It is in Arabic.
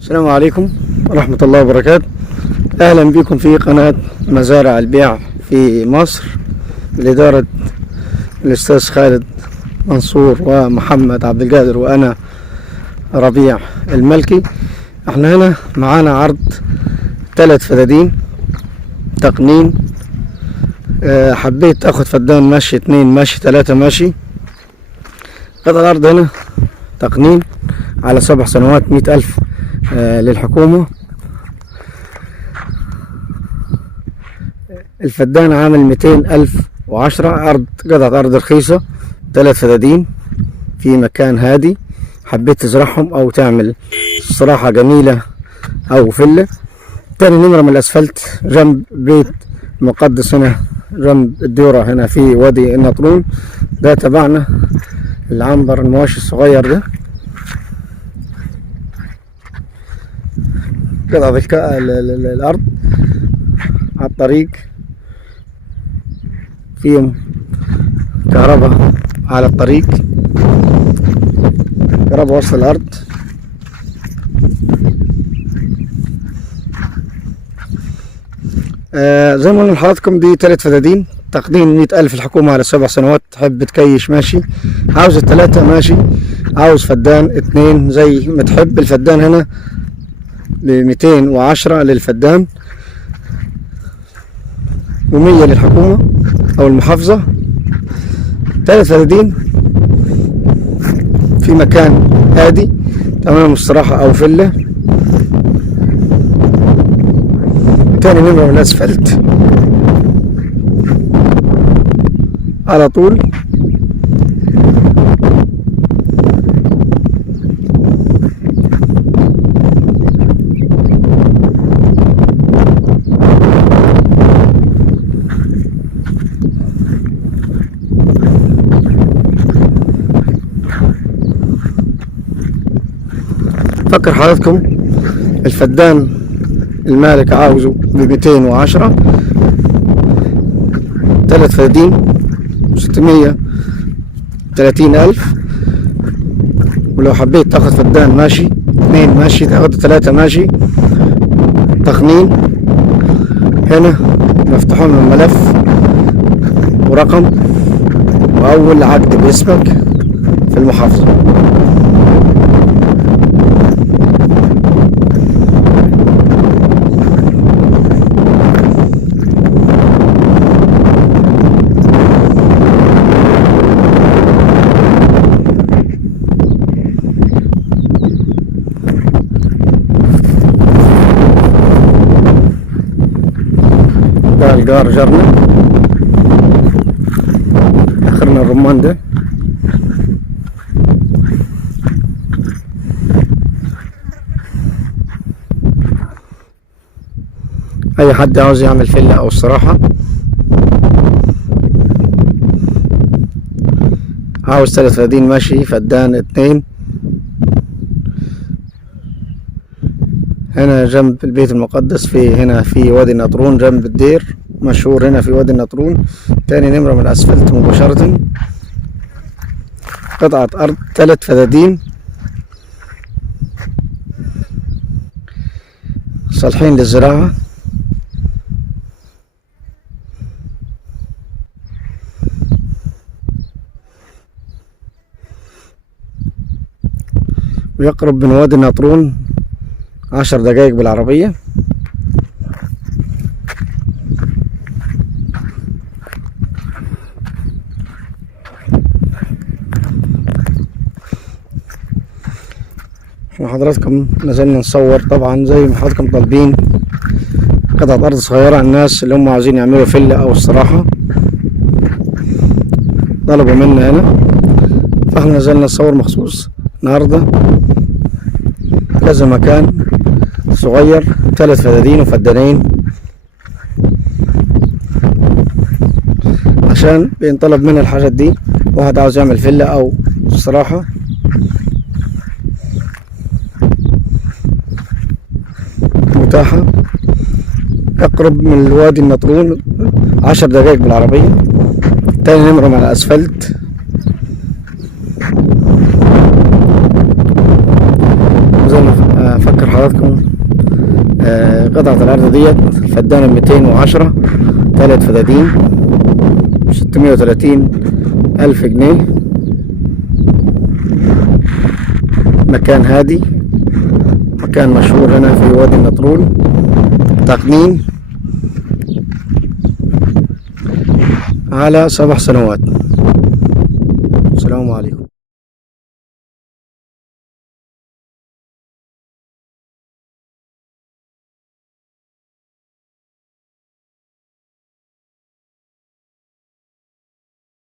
السلام عليكم ورحمة الله وبركاته. أهلا بكم في قناة مزارع البيع في مصر بإدارة الأستاذ خالد منصور ومحمد عبد القادر وأنا ربيع الملكي. احنا هنا معانا عرض 3 فدادين تقنين. حبيت اخد فدان ماشي 2 ماشي 3 ماشي. قطع الأرض هنا تقنين على 7 سنوات 100,000 للحكومة. الفدان عامل 200,010. قطعة أرض رخيصة، 3 فدادين في مكان هادي. حبيت تزرعهم أو تعمل استراحة جميلة أو فيلا. تاني نمرة من الأسفلت جنب بيت مقدس هنا جنب الدورة هنا في وادي النطرون. ده تبعنا العنبر المواشي الصغير ده. قطعة الأرض على الطريق، فيهم كهرباء على الطريق، كهرباء وسط الأرض. زي ما قلنا لحضراتكم دي 3 فدادين تقديم 100,000 الحكومة على 7 سنوات. تحب تكيش ماشي، عاوز 3 ماشي، عاوز فدان 2 زي ما تحب. الفدان هنا ب210 للفدان و100 للحكومة أو المحافظة. 3 فدادين في مكان هادي تمام، استراحة أو فيلا. تاني نمرة من الأسفلت على طول. فكر حضراتكم الفدان المالك عاوزه ب210، 3 فدادين 630,000. ولو حبيت تاخد فدان ماشي 2 ماشي، تاخد 3 ماشي تخمين. هنا مفتوحون من ملف ورقم وأول عقد باسمك في المحافظة. ده الجار جرنا، اخرنا الرمان ده. اي حد عاوز يعمل فيلا او استراحة، عاوز 3 فدادين ماشي، فدان 2 هنا جنب البيت المقدس، في هنا في وادي النطرون جنب الدير مشهور هنا في وادي النطرون. تاني نمرة من الأسفلت مباشرة. قطعة أرض 3 فدادين صالحين للزراعة. ويقرب من وادي النطرون 10 دقائق بالعربية. احنا حضراتكم نزلنا نصور طبعا زي ما حضراتكم طالبين قطعة أرض صغيرة. الناس اللي هم عاوزين يعملوا فيلا أو استراحة طلبوا منا هنا، فاحنا نزلنا نصور مخصوص النهاردة كذا مكان صغير، 3 فدادين وفدانين، عشان بينطلب منها الحاجات دي. واحد عاوز يعمل فيلا أو استراحة متاحة. اقرب من الوادي النطرون 10 دقائق بالعربية. تاني نمرة مع الأسفلت. زي ما فكر حضرتك لحضراتكم قطعة الأرض ديت الفدانة 210 3 فدادين 630 ألف جنيه. مكان هادي، مكان مشهور هنا في وادي النطرون. تقنين على 7 سنوات. السلام عليكم.